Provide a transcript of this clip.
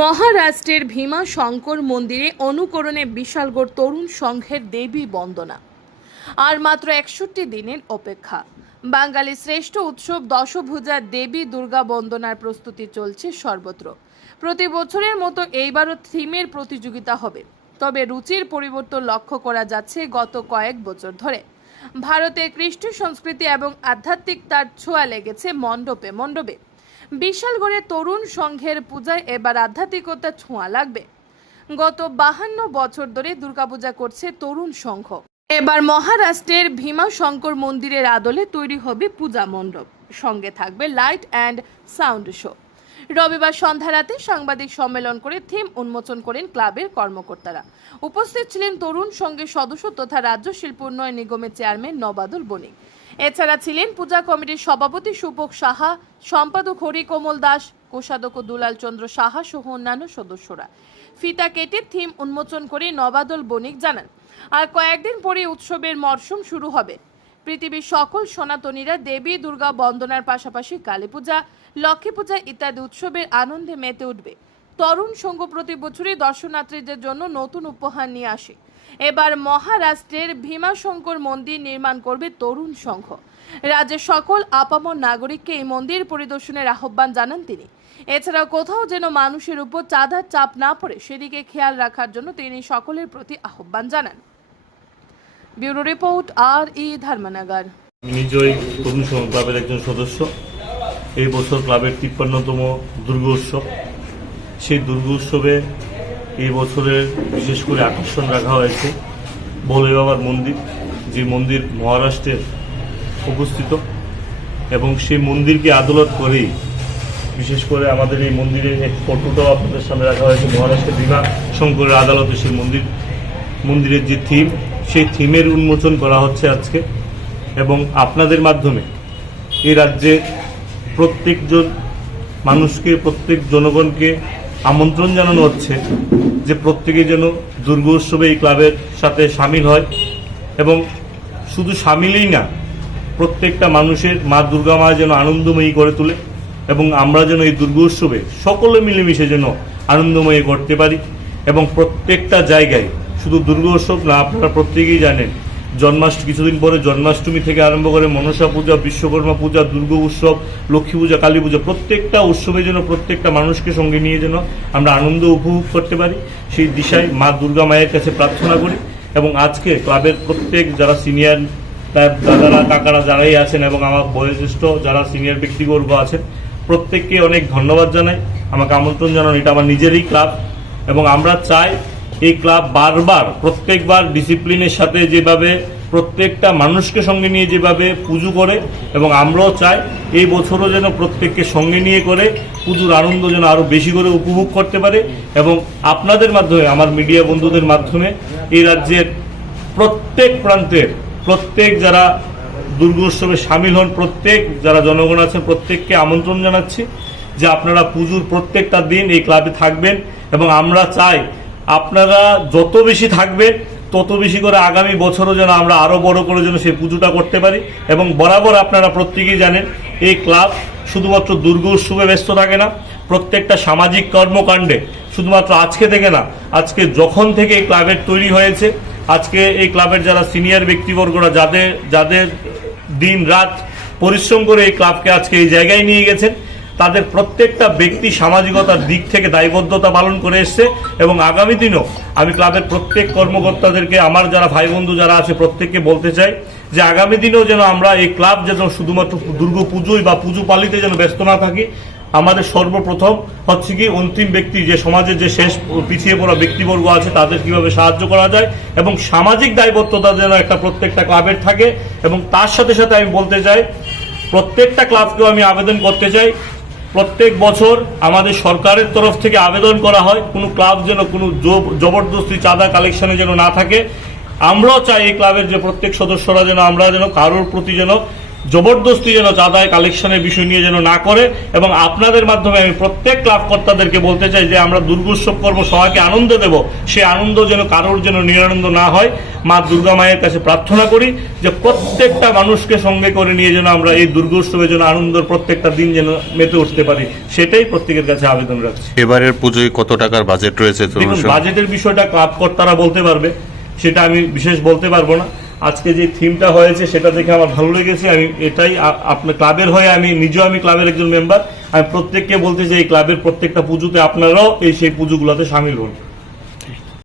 মহারাষ্ট্রের ভীমা শঙ্কর মন্দিরে অনুকরণে বিশালগড় তরুণ সংঘের দেবী বন্দনা। আর মাত্র একষট্টি দিনের অপেক্ষা। বাঙালি শ্রেষ্ঠ উৎসব দশভূজা দেবী দুর্গা বন্দনার প্রস্তুতি চলছে সর্বত্র। প্রতি বছরের মতো এইবারও থিমের প্রতিযোগিতা হবে। তবে রুচির পরিবর্তন লক্ষ্য করা যাচ্ছে গত কয়েক বছর ধরে। ভারতে কৃষ্টি সংস্কৃতি এবং আধ্যাত্মিক তার ছোঁয়া লেগেছে মণ্ডপে মণ্ডপে। বিশালগড়ে তরুণ সংঘের পূজায় এবার আধ্যাত্মিকতার ছোঁয়া লাগবে। গত বাহান্ন বছর ধরে দুর্গাপূজা করছে তরুণ সংঘ। এবার মহারাষ্ট্রের ভীমা শঙ্কর মন্দিরের আদলে তৈরি হবে পূজা মণ্ডপ। সঙ্গে থাকবে লাইট অ্যান্ড সাউন্ড শো। রবিবার সন্ধ্যা রাতে সাংবাদিক সম্মেলন করে থিম উন্মোচন করেন ক্লাবের কর্মকর্তারা। উপস্থিত ছিলেন তরুণ সংঘের সদস্য তথা রাজ্য শিল্প উন্নয়ন নিগমের চেয়ারম্যান নবাদুল বণিক। এছাড়া ছিলেন পূজা কমিটির সভাপতি সুপক সাহা, সম্পাদক হরি কোমল দাস, কোষাধ্যক্ষ দুলাল চন্দ্র সাহা সহ অন্যান্য সদস্যরা। ফিতা কেটে থিম উন্মোচন করে নবাদল বণিক জানান, আর কয়েকদিন পরে উৎসবের মরশুম শুরু হবে। পৃথিবীর সকল সনাতনীরা দেবী, দুর্গা বন্দনার পাশাপাশি কালী পূজা, লক্ষ্মী পূজা ইত্যাদি উৎসবের আনন্দে মেতে উঠবে। তরুণ সংঘ প্রতি বছরই দর্শনার্থীদের জন্য নতুন উপহার নিয়ে আসে। এবার মহারাষ্ট্রের ভীমাশঙ্কর মন্দির নির্মাণ করবে তরুণ সংঘ। রাজ্যের সকল আপামর নাগরিককে এই মন্দির পরিদর্শনের আহ্বান জানান তিনি। এছাড়াও কোথাও যেন মানুষের উপর চাঁদার চাপ না পড়ে, সেদিকে খেয়াল রাখার জন্য তিনি সকলের প্রতি আহ্বান জানান। ব্যুরো রিপোর্ট, আর ই ধর্মনগর। আমি তরুণ সংঘ ক্লাবের একজন সদস্য। এই বছর ক্লাবের তিপ্পান্নতম দুর্গা উৎসব সেই দুর্গা উৎসবে এই বছরের বিশেষ করে আকর্ষণ রাখা হয়েছে ভোলে বাবার মন্দির, যে মন্দির মহারাষ্ট্রের অবস্থিত এবং সেই মন্দিরকে আদালত করেই বিশেষ করে আমাদের এই মন্দিরের এক ফটোটাও আপনাদের সামনে রাখা হয়েছে, মহারাষ্ট্রের বিমা শঙ্করের আদালতে সেই মন্দির, মন্দিরের যে থিম, সেই থিমের উন্মোচন করা হচ্ছে আজকে। এবং আপনাদের মাধ্যমে এই রাজ্যে প্রত্যেকজন মানুষকে, প্রত্যেক জনগণকে আমন্ত্রণ জানানো হচ্ছে। যে প্রত্যেকে যেন দুর্গ উৎসবে এই ক্লাবের সাথে সামিল হয় এবং শুধু সামিলই না, প্রত্যেকটা মানুষের মা দুর্গা মা যেন আনন্দময়ী করে তোলে এবং আমরা যেন এই দুর্গা উৎসবে সকলে মিলেমিশে যেন আনন্দময়ী করতে পারি এবং প্রত্যেকটা জায়গায় শুধু দুর্গা উৎসব না, আপনারা প্রত্যেকেই জানেন জন্মাষ্টমী কিছুদিন পরে জন্মাষ্টমী থেকে আরম্ভ করে মনসা পূজা, বিশ্বকর্মা পূজা, দুর্গা উৎসব, লক্ষ্মী পূজা, কালী পূজা, প্রত্যেকটা উৎসবে যেন প্রত্যেকটা মানুষকে সঙ্গে নিয়ে যেন আমরা আনন্দ উপভোগ করতে পারি, সেই দিশায় মা দুর্গা মায়ের কাছে প্রার্থনা করি এবং আজকে ক্লাবের প্রত্যেক যারা সিনিয়র দাদারা, কাকারা যারাই আছেন এবং আমার বয়োজ্যেষ্ঠ যারা সিনিয়র ব্যক্তিবর্গ আছেন, প্রত্যেককে অনেক ধন্যবাদ জানাই। আমাকে আমন্ত্রণ জানান, এটা আমার নিজেরই ক্লাব এবং আমরা চাই এই ক্লাব বারবার, প্রত্যেকবার ডিসিপ্লিনের সাথে যেভাবে প্রত্যেকটা মানুষকে সঙ্গে নিয়ে যেভাবে পুজো করে, এবং আমরাও চাই এই বছরও যেন প্রত্যেককে সঙ্গে নিয়ে করে পুজোর আনন্দ যেন আরও বেশি করে উপভোগ করতে পারে, এবং আপনাদের মাধ্যমে, আমার মিডিয়া বন্ধুদের মাধ্যমে এই রাজ্যের প্রত্যেক প্রান্তের, প্রত্যেক যারা দুর্গোৎসবে সামিল হন, প্রত্যেক যারা জনগণ আছেন, প্রত্যেককে আমন্ত্রণ জানাচ্ছি যে আপনারা পুজোর প্রত্যেকটা দিন এই ক্লাবে থাকবেন, এবং আমরা চাই আপনারা যত বেশি থাকবেন তত বেশি করে আগামী বছরও যেন আমরা আরও বড় করে যেন সেই পুজোটা করতে পারি। এবং বরাবর আপনারা প্রত্যেকেই জানেন, এই ক্লাব শুধুমাত্র দুর্গ উৎসবে ব্যস্ত থাকে না, প্রত্যেকটা সামাজিক কর্মকাণ্ডে, শুধুমাত্র আজকে থেকে না, আজকে যখন থেকে এই ক্লাবের তৈরি হয়েছে, আজকে এই ক্লাবের যারা সিনিয়র ব্যক্তিবর্গরা, যাদের যাদের দিন রাত পরিশ্রম করে এই ক্লাবকে আজকে এই জায়গায় নিয়ে গেছেন তাদের প্রত্যেকটা ব্যক্তি সামাজিকতার দিক থেকে দায়বদ্ধতা পালন করে এসছে এবং আগামী দিনও আমি ক্লাবের প্রত্যেক কর্মকর্তাদেরকে, আমার যারা ভাই বন্ধু যারা আছে, প্রত্যেককে বলতে চাই যে আগামী দিনেও যেন আমরা এই ক্লাব যেন শুধুমাত্র দুর্গা পুজোই বা পুজো পালিতে যেন ব্যস্ত না থাকি। আমাদের সর্বপ্রথম হচ্ছে কি অন্তিম ব্যক্তি, যে সমাজের যে শেষ পিছিয়ে পড়া ব্যক্তিবর্গ আছে, তাদের কীভাবে সাহায্য করা যায় এবং সামাজিক দায়বদ্ধতা যেন একটা প্রত্যেকটা ক্লাবের থাকে। এবং তার সাথে সাথে আমি বলতে চাই, প্রত্যেকটা ক্লাবকেও আমি আবেদন করতে চাই প্রত্যেক বছর আমাদের সরকারের তরফ থেকে আবেদন করা হয়, কোনো ক্লাব যেন কোনো জব- জবরদস্তি চাঁদা কালেকশনে যেন না থাকে। আমরাও চাই এই ক্লাবের যে প্রত্যেক সদস্যরা যেন, আমরা যেন কারোর প্রতি যেন জবরদস্তি যেন চাঁদায় কালেকশনের বিষয় নিয়ে যেন না করে এবং আপনাদের মাধ্যমে আমি প্রত্যেক ক্লাব কর্তাদেরকে বলতে চাই যে আমরা দুর্গোৎসব করব সবাইকে আনন্দ দেব। সে আনন্দ যেন কারোর যেন নিরানন্দ না হয়। মা দুর্গা মায়ের কাছে প্রার্থনা করি যে প্রত্যেকটা মানুষকে সঙ্গে করে নিয়ে যেন আমরা এই দুর্গোৎসবে যেন আনন্দের প্রত্যেকটা দিন যেন মেতে উঠতে পারি। সেটাই প্রত্যেকের কাছে আবেদন রাখছি। এবারের পুজোয় কত টাকার বাজেট রয়েছে? বাজেটের বিষয়টা ক্লাব কর্তারা বলতে পারবে। সেটা আমি বিশেষ বলতে পারব না। আজকে যে থিমটা হয়েছে সেটা দেখে আমার ভালো লেগেছে। আমি এটাই আপনার ক্লাবের হয়ে আমি, নিজেও আমি ক্লাবের একজন মেম্বার আমি প্রত্যেককে বলতে চাই, এই ক্লাবের প্রত্যেকটা পুজোতে আপনারাও এই সেই পুজোগুলোতে সামিল হন।